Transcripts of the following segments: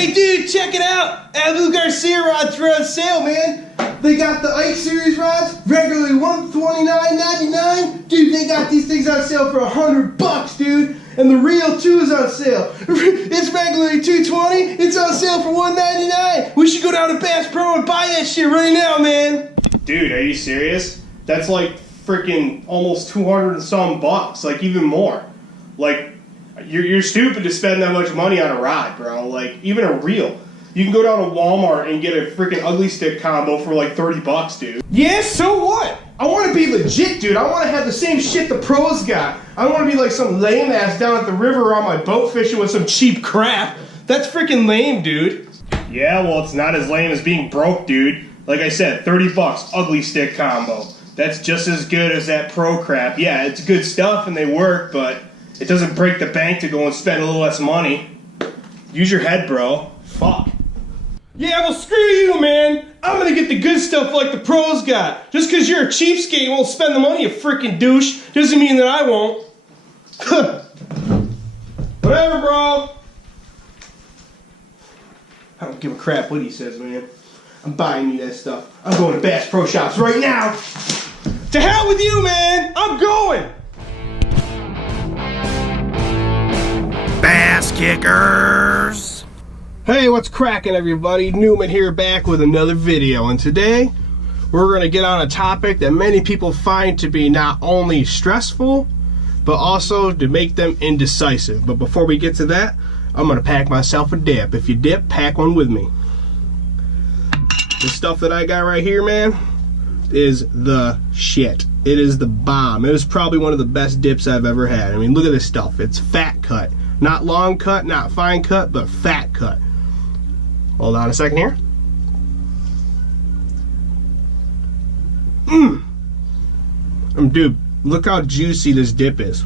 Hey dude, check it out! Abu Garcia rods are on sale, man! They got the Ike Series rods, regularly $129.99. Dude, they got these things on sale for $100, dude. And the Real 2 is on sale. It's regularly $220. It's on sale for $199. We should go down to Bass Pro and buy that shit right now, man. Dude, are you serious? That's like freaking almost 200 and some bucks, like even more. Like, you're stupid to spend that much money on a rod, bro. Like, even a reel. You can go down to Walmart and get a freaking ugly stick combo for like $30, dude. Yeah, so what? I want to be legit, dude. I want to have the same shit the pros got. I don't want to be like some lame ass down at the river on my boat fishing with some cheap crap. That's freaking lame, dude. Yeah, well, it's not as lame as being broke, dude. Like I said, $30, ugly stick combo. That's just as good as that pro crap. Yeah, it's good stuff and they work, but it doesn't break the bank to go and spend a little less money. Use your head, bro. Fuck. Yeah, well, screw you, man. I'm gonna get the good stuff like the pros got. Just because you're a cheapskate and won't spend the money, you freaking douche, doesn't mean that I won't. Whatever, bro. I don't give a crap what he says, man. I'm buying me that stuff. I'm going to Bass Pro Shops right now. To hell with you, man. I'm going. Bass Kickers. Hey, what's cracking, everybody? Newman here, back with another video, and today we're going to get on a topic that many people find to be not only stressful but also to make them indecisive. But before we get to that, I'm going to pack myself a dip. If you dip, pack one with me. The stuff that I got right here, man, is the shit. It is the bomb. It is probably one of the best dips I've ever had. I mean, look at this stuff. It's fat cut. Not long cut, not fine cut, but fat cut. Hold on a second here. Dude, look how juicy this dip is.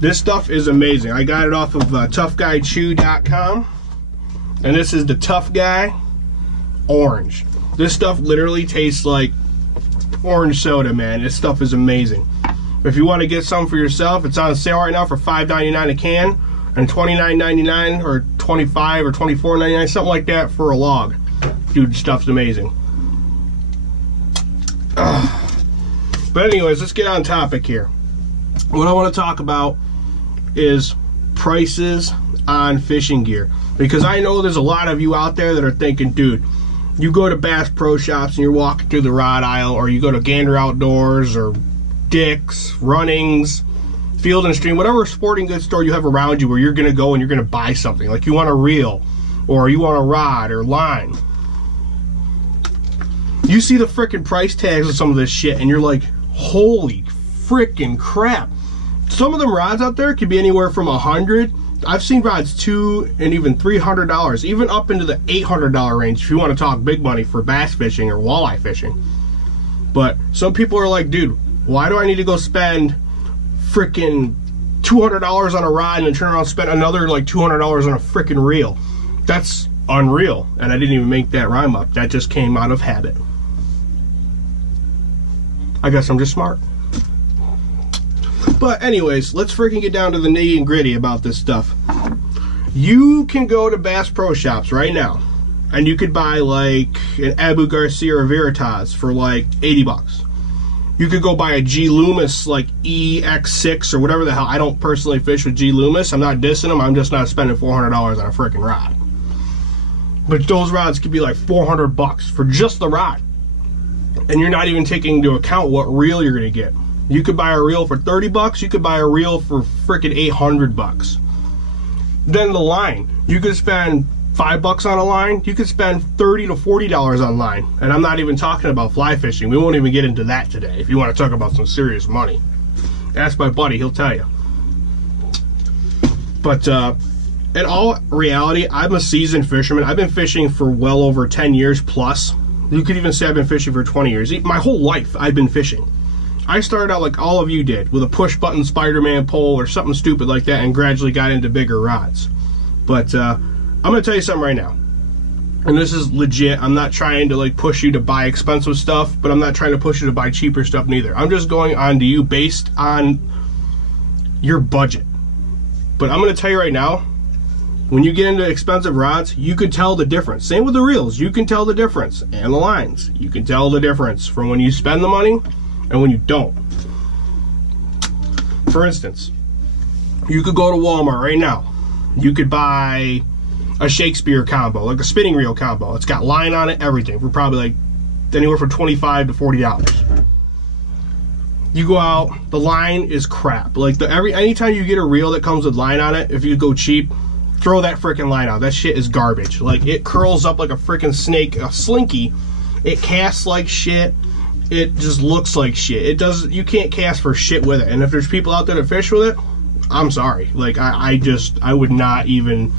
This stuff is amazing. I got it off of toughguychew.com, and this is the Tough Guy Orange. This stuff literally tastes like orange soda, man. This stuff is amazing. If you want to get some for yourself, it's on sale right now for $5.99 a can and $29.99 or $25 or $24.99, something like that for a log. Dude, stuff's amazing. But anyways, let's get on topic here. What I want to talk about is prices on fishing gear, because I know there's a lot of you out there that are thinking, dude, you go to Bass Pro Shops and you're walking through the rod aisle, or you go to Gander Outdoors or Dick's, Runnings, Field and Stream, whatever sporting goods store you have around you where you're going to go and you're going to buy something. Like you want a reel, or you want a rod or line. You see the freaking price tags of some of this shit and you're like, holy freaking crap. Some of them rods out there could be anywhere from $100. I've seen rods $200 and even $300, even up into the $800 range if you want to talk big money for bass fishing or walleye fishing. But some people are like, dude, why do I need to go spend freaking $200 on a rod and then turn around and spend another like $200 on a freaking reel? That's unreal. And I didn't even make that rhyme up. That just came out of habit. I guess I'm just smart. But anyways, let's freaking get down to the nitty and gritty about this stuff. You can go to Bass Pro Shops right now and you could buy like an Abu Garcia or Veritas for like 80 bucks. You could go buy a G Loomis like EX6 or whatever the hell. I don't personally fish with G Loomis. I'm not dissing them. I'm just not spending $400 on a freaking rod. But those rods could be like 400 bucks for just the rod. And you're not even taking into account what reel you're going to get. You could buy a reel for 30 bucks. You could buy a reel for freaking 800 bucks. Then the line. You could spend $5 on a line. You could spend $30 to $40 on line. And I'm not even talking about fly fishing. We won't even get into that today. If you want to talk about some serious money, ask my buddy. He'll tell you. But in all reality, I'm a seasoned fisherman. I've been fishing for well over 10 years plus. You could even say I've been fishing for 20 years. My whole life I've been fishing. I started out like all of you did, with a push-button Spider-Man pole or something stupid like that, and gradually got into bigger rods. But I'm going to tell you something right now. And this is legit. I'm not trying to like push you to buy expensive stuff, but I'm not trying to push you to buy cheaper stuff neither. I'm just going on to you based on your budget. But I'm going to tell you right now, When you get into expensive rods, you could tell the difference. Same with the reels, you can tell the difference. And the lines, you can tell the difference from when you spend the money and when you don't. For instance, you could go to Walmart right now. You could buy a Shakespeare combo, like a spinning reel combo. It's got line on it, everything, for probably like anywhere from $25 to $40. You go out, the line is crap. Like anytime you get a reel that comes with line on it, if you go cheap, throw that freaking line out. That shit is garbage. Like, it curls up like a freaking snake, a slinky. It casts like shit. It just looks like shit. It does. You can't cast for shit with it. And if there's people out there that fish with it, I'm sorry. Like, I would not even.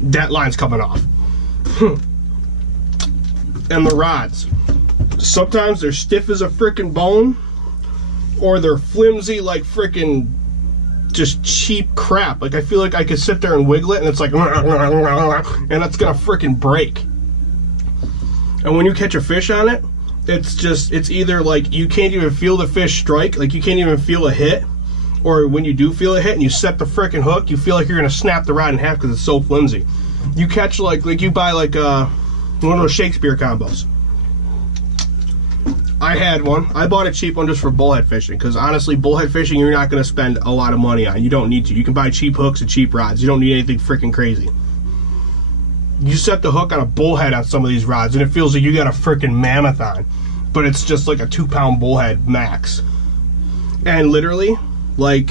That line's coming off. And the rods, sometimes they're stiff as a freaking bone, or they're flimsy like freaking just cheap crap. Like, I feel like I could sit there and wiggle it and it's like, and it's gonna freaking break. And when you catch a fish on it, it's either like you can't even feel the fish strike, like you can't even feel a hit, or when you do feel a hit and you set the freaking hook, you feel like you're gonna snap the rod in half because it's so flimsy. You catch like you buy like one of those Shakespeare combos. I had one. I bought a cheap one just for bullhead fishing, because honestly, bullhead fishing you're not going to spend a lot of money on. You don't need to. You can buy cheap hooks and cheap rods. You don't need anything freaking crazy. You set the hook on a bullhead on some of these rods and it feels like you got a freaking mammoth on, but it's just like a 2-pound bullhead max. And literally, like,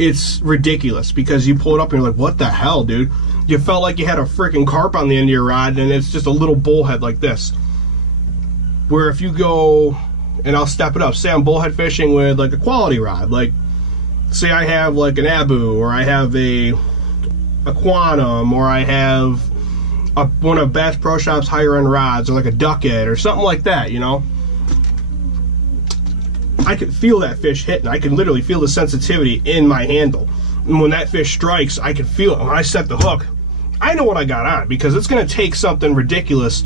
it's ridiculous because you pull it up and you're like, what the hell, dude? You felt like you had a freaking carp on the end of your rod and it's just a little bullhead like this. Where if you go, and I'll step it up, say I'm bullhead fishing with like a quality rod, like say I have like an Abu, or I have a Quantum, or I have one of Bass Pro Shop's higher end rods, or like a Duckhead or something like that, you know, I can feel that fish hitting. I can literally feel the sensitivity in my handle, and when that fish strikes, I can feel it. When I set the hook, I know what I got on, because it's going to take something ridiculous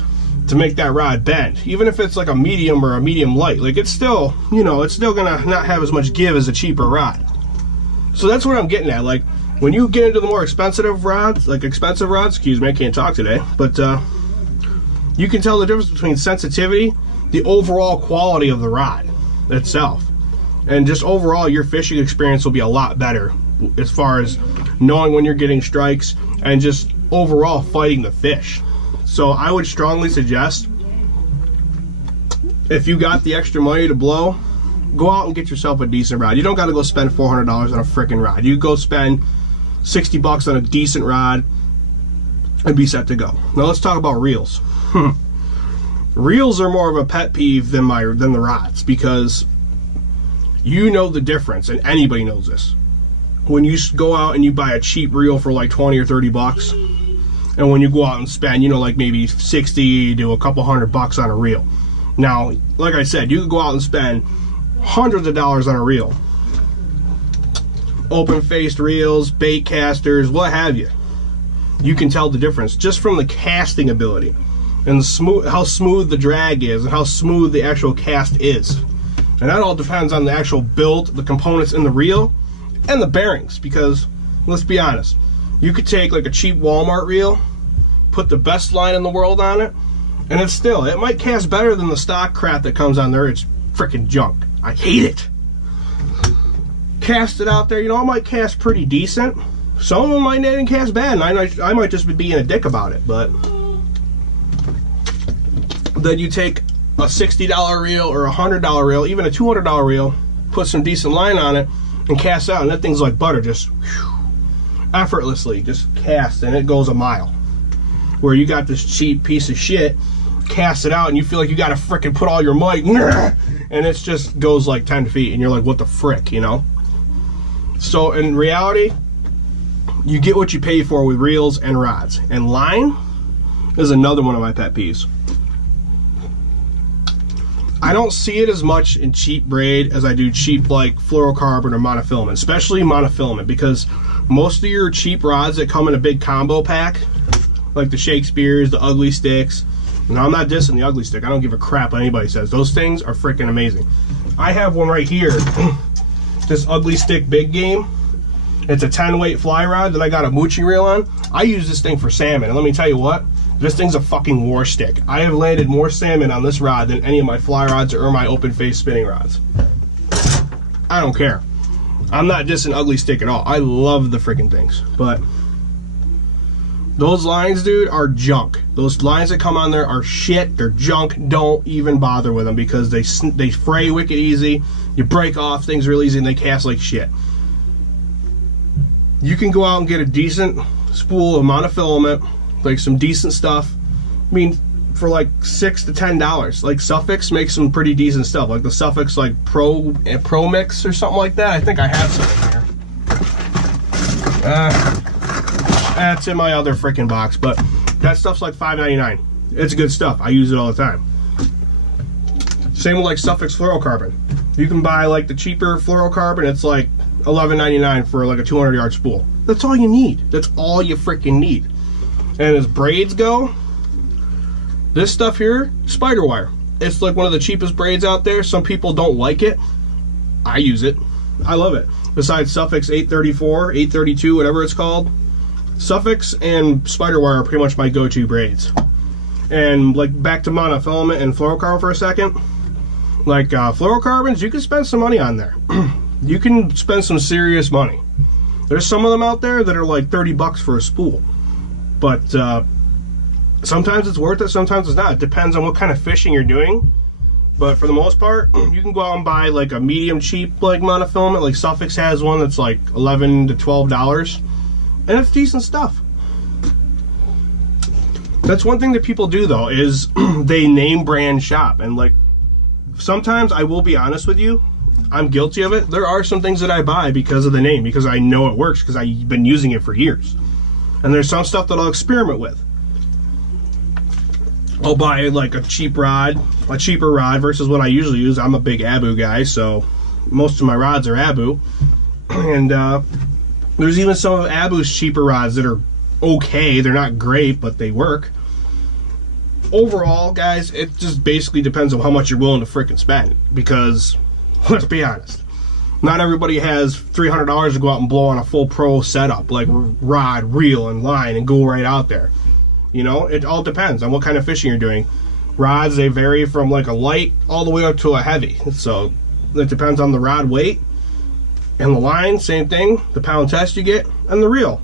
to make that rod bend. Even if it's like a medium or a medium light, like it's still, you know, it's still gonna not have as much give as a cheaper rod. So that's what I'm getting at. Like, when you get into the more expensive rods, excuse me, I can't talk today, but you can tell the difference between sensitivity, the overall quality of the rod itself, and just overall your fishing experience will be a lot better as far as knowing when you're getting strikes and just overall fighting the fish. So I would strongly suggest, if you got the extra money to blow, go out and get yourself a decent rod. You don't got to go spend $400 on a freaking rod. You go spend $60 on a decent rod and be set to go. Now let's talk about reels. Reels are more of a pet peeve than the rods, because you know the difference, and anybody knows this. When you go out and you buy a cheap reel for like 20 or 30 bucks, and when you go out and spend, you know, like maybe 60 to a couple $100 on a reel. Now, like I said, you could go out and spend hundreds of dollars on a reel. Open-faced reels, bait casters, what have you. You can tell the difference just from the casting ability and how smooth the drag is and how smooth the actual cast is. And that all depends on the actual build, the components in the reel, and the bearings. Because, let's be honest, you could take like a cheap Walmart reel, put the best line in the world on it, and it might cast better than the stock crap that comes on there. It's freaking junk. I hate it. Cast it out there, you know, it might cast pretty decent. Some of them might not even cast bad, and I might just be being a dick about it. But then you take a $60 reel or a $100 reel, even a $200 reel, put some decent line on it, and cast out, and that thing's like butter, just effortlessly just cast, and it goes a mile. Where you got this cheap piece of shit, cast it out, and you feel like you gotta frickin' put all your might, and it just goes like 10 feet, and you're like, what the frick, you know? So in reality, you get what you pay for with reels and rods. And line is another one of my pet peeves. I don't see it as much in cheap braid as I do cheap like fluorocarbon or monofilament, especially monofilament, because most of your cheap rods that come in a big combo pack, like the Shakespeares, the Ugly Sticks. Now, I'm not dissing the Ugly Stick. I don't give a crap what anybody says. Those things are freaking amazing. I have one right here, this Ugly Stick Big Game. It's a 10 weight fly rod that I got a mooching reel on. I use this thing for salmon, and let me tell you what, this thing's a fucking war stick. I have landed more salmon on this rod than any of my fly rods or my open face spinning rods. I don't care. I'm not just an ugly stick at all. I love the freaking things, but those lines, dude, are junk. Those lines that come on there are shit. They're junk. Don't even bother with them because they fray wicked easy. You break off things real easy and they cast like shit. You can go out and get a decent spool of monofilament, like some decent stuff. I mean, for like $6 to $10. Like Suffix makes some pretty decent stuff, like the Suffix like Pro Mix or something like that. I think I have some in here. That's in my other freaking box, but that stuff's like $5.99. It's good stuff. I use it all the time. Same with like Suffix fluorocarbon. You can buy like the cheaper fluorocarbon. It's like $11.99 for like a 200-yard spool. That's all you need. That's all you freaking need. And as braids go, this stuff here, spider wire. It's like one of the cheapest braids out there. Some people don't like it. I use it. I love it. Besides Suffix 834, 832, whatever it's called, Suffix and spider wire are pretty much my go-to braids. And like back to monofilament and fluorocarbon for a second. Like fluorocarbons, you can spend some money on there. You can spend some serious money. There's some of them out there that are like 30 bucks for a spool. But sometimes it's worth it, sometimes it's not. It depends on what kind of fishing you're doing. But for the most part, you can go out and buy like a medium cheap like monofilament. Like Suffix has one that's like $11 to $12. And it's decent stuff. That's one thing that people do though, is they name brand shop. And like, sometimes I will be honest with you, I'm guilty of it. There are some things that I buy because of the name, because I know it works, because I've been using it for years. And there's some stuff that I'll experiment with. I'll buy like a cheaper rod versus what I usually use. I'm a big Abu guy, so most of my rods are Abu. And there's even some of Abu's cheaper rods that are okay. They're not great, but they work. Overall, guys, it just basically depends on how much you're willing to freaking spend. Because, let's be honest, not everybody has $300 to go out and blow on a full pro setup, like rod, reel, and line, and go right out there. You know, it all depends on what kind of fishing you're doing. Rods, they vary from like a light all the way up to a heavy. So it depends on the rod weight. And the line, same thing, the pound test you get, and the reel.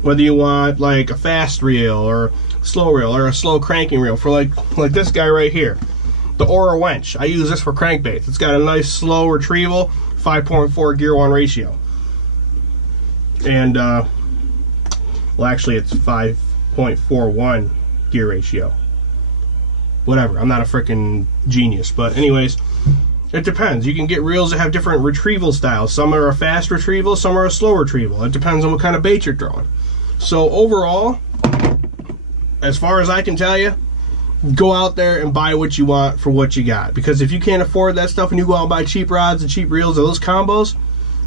Whether you want like a fast reel or slow reel or a slow cranking reel for like this guy right here, the Aura Wench. I use this for crankbaits. It's got a nice slow retrieval, 5.4 gear 1 ratio. And well, actually it's 5.41 gear ratio. Whatever, I'm not a freaking genius, but anyways, it depends. You can get reels that have different retrieval styles. Some are a fast retrieval, some are a slow retrieval. It depends on what kind of bait you're throwing. So overall, as far as I can tell you, go out there and buy what you want for what you got. Because if you can't afford that stuff and you go out and buy cheap rods and cheap reels or those combos,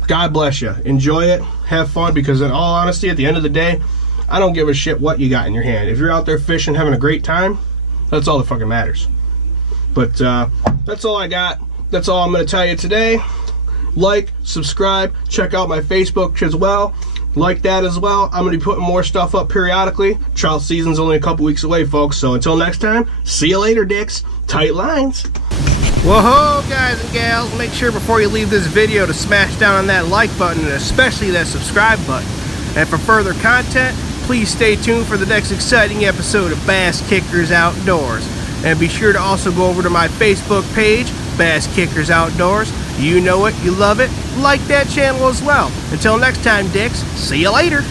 God bless you. Enjoy it, have fun, because in all honesty, at the end of the day, I don't give a shit what you got in your hand. If you're out there fishing, having a great time, that's all that fucking matters. But that's all I got. That's all I'm going to tell you today. Like, subscribe, check out my Facebook as well. Like that as well. I'm going to be putting more stuff up periodically. Trout season's only a couple weeks away, folks. So until next time, see you later, dicks. Tight lines. Whoa, guys and gals. Make sure before you leave this video to smash down on that like button and especially that subscribe button. And for further content, please stay tuned for the next exciting episode of Bass Kickers Outdoors. And be sure to also go over to my Facebook page, Bass Kickers Outdoors. You know it, you love it, like that channel as well. Until next time, dicks, see you later.